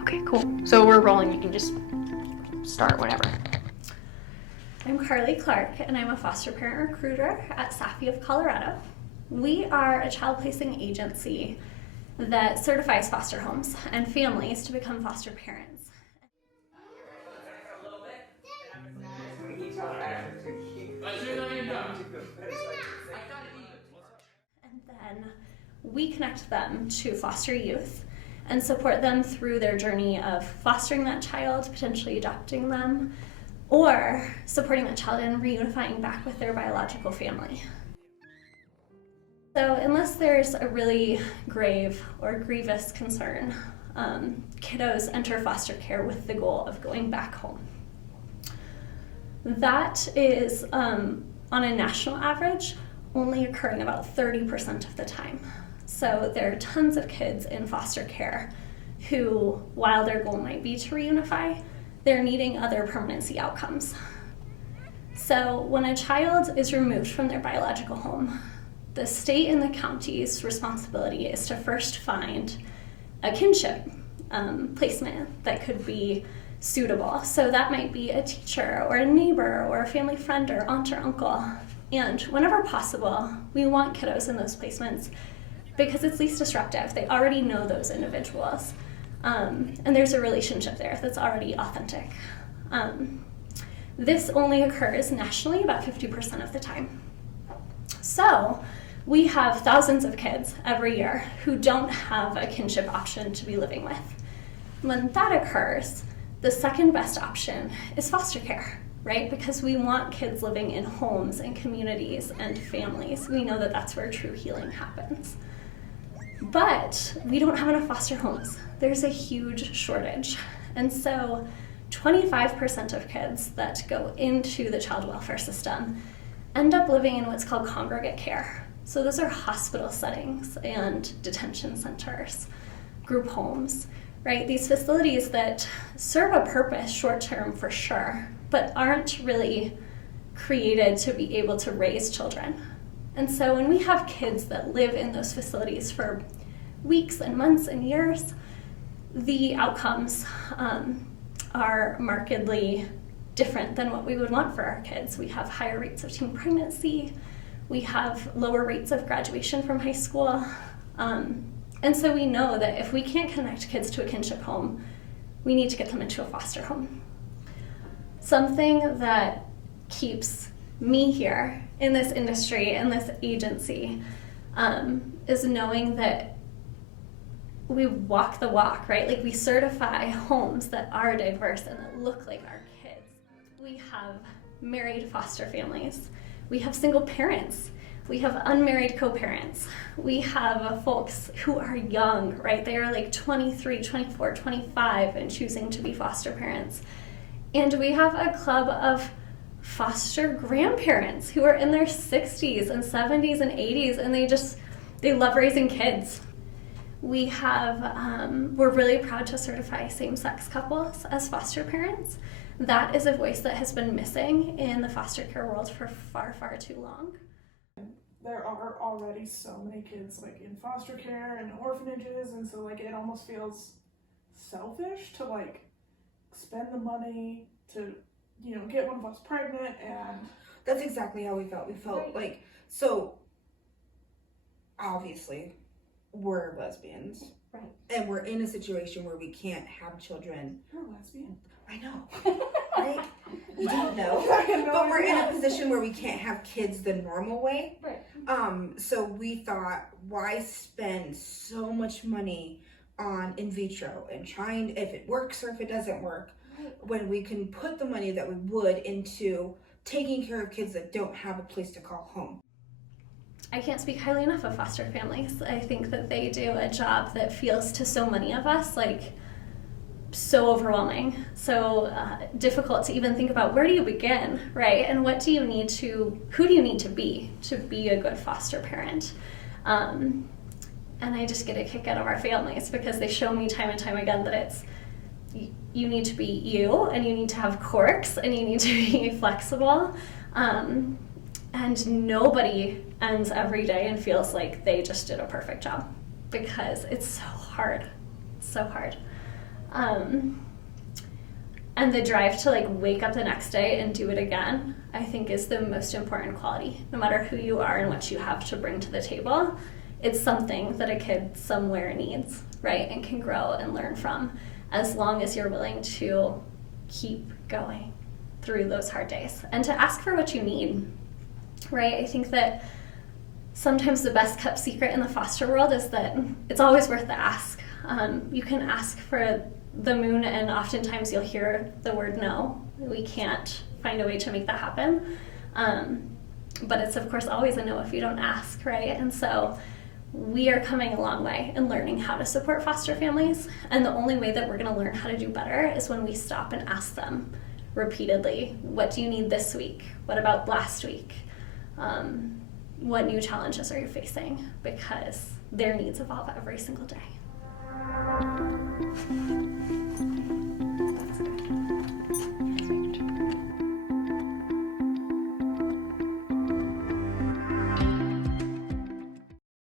Okay, cool. So we're rolling. You can just start whenever. I'm Clark, and I'm a foster parent recruiter at SAFY of Colorado. We are a child placing agency that certifies foster homes and families to become foster parents. And then we connect them to foster youth and support them through their journey of fostering that child, potentially adopting them, or supporting that child in reunifying back with their biological family. So unless there's a really grave or grievous concern, kiddos enter foster care with the goal of going back home. That is, on a national average, only occurring about 30% of the time. So there are tons of kids in foster care who, while their goal might be to reunify, they're needing other permanency outcomes. So when a child is removed from their biological home, the state and the county's responsibility is to first find a kinship placement that could be suitable. So that might be a teacher or a neighbor or a family friend or aunt or uncle. And whenever possible, we want kiddos in those placements because it's least disruptive. They already know those individuals. And there's a relationship there that's already authentic. This only occurs nationally about 50% of the time. So we have thousands of kids every year who don't have a kinship option to be living with. When that occurs, the second best option is foster care, right? Because we want kids living in homes and communities and families. We know that that's where true healing happens. But we don't have enough foster homes. There's a huge shortage. And so 25% of kids that go into the child welfare system end up living in what's called congregate care. So those are hospital settings and detention centers, group homes, right? These facilities that serve a purpose short-term for sure, but aren't really created to be able to raise children. And so when we have kids that live in those facilities for weeks and months and years, the outcomes are markedly different than what we would want for our kids. We have higher rates of teen pregnancy, we have lower rates of graduation from high school, and so we know that if we can't connect kids to a kinship home, we need to get them into a foster home. Something that keeps me here in this industry, in this agency, is knowing that we walk the walk, right? Like we certify homes that are diverse and that look like our kids. We have married foster families. We have single parents. We have unmarried co-parents. We have folks who are young, right? They are like 23, 24, 25 and choosing to be foster parents. And we have a club of foster grandparents who are in their 60s and 70s and 80s, and they love raising kids. We have, we're really proud to certify same-sex couples as foster parents. That is a voice that has been missing in the foster care world for far, far too long. There are already so many kids like in foster care and orphanages, and so like it almost feels selfish to like spend the money to, you know, get one of us pregnant. And that's exactly how we felt. We felt right. Like, so obviously we're lesbians, right? And we're in a situation where we can't have children. You're a lesbian. I know, right? You didn't know, but we're in a position where we can't have kids the normal way. Right. So we thought, why spend so much money on in vitro and trying if it works or if it doesn't work, when we can put the money that we would into taking care of kids that don't have a place to call home. I can't speak highly enough of foster families. I think that they do a job that feels to so many of us like so overwhelming, so difficult to even think about where do you begin, right? And who do you need to be a good foster parent? And I just get a kick out of our families because they show me time and time again that it's you need to be you, and you need to have quirks, and you need to be flexible, and nobody ends every day and feels like they just did a perfect job. because it's so hard, so hard. And the drive to like wake up the next day and do it again, I think is the most important quality. No matter who you are and what you have to bring to the table, it's something that a kid somewhere needs, right? And can grow and learn from, as long as you're willing to keep going through those hard days and to ask for what you need, right? I think that sometimes the best kept secret in the foster world is that it's always worth the ask. You can ask for the moon, and oftentimes you'll hear the word no. We can't find a way to make that happen. But it's of course always a no if you don't ask, right? And so we are coming a long way in learning how to support foster families, and the only way that we're going to learn how to do better is when we stop and ask them repeatedly, what do you need this week? What about last week? What new challenges are you facing? Because their needs evolve every single day.